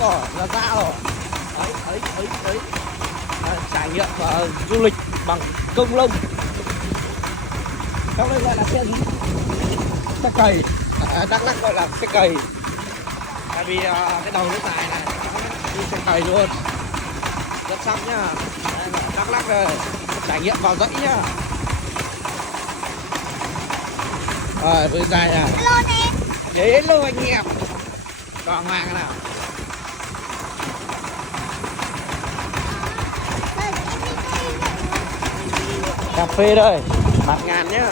cỏ ra dao ấy trải nghiệm du lịch bằng công lông. Trong đây gọi là xe gì? Xe cày. Đắk Lắk gọi là xe cày. Tại vì cái đầu nó dài này, đi xe cày luôn. Rất sắc nhá. Đây là Đắk Lắk rồi. Trải nghiệm vào dãy nhá. Rồi, với dài à. Hello nè. Hello anh em. Đỏ hoàng nào. Cà phê đây, 1.000 nhá.